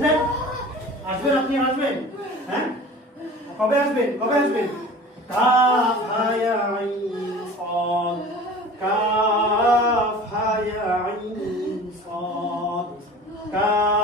উঠেন, আসবেন, আপনি আসবেন। হ্যাঁ, কবে আসবেন, কবে আসবেন? কাফ হা ইয়া আইন সাদ, কাফ হা ইয়া আইন সাদ, কাফ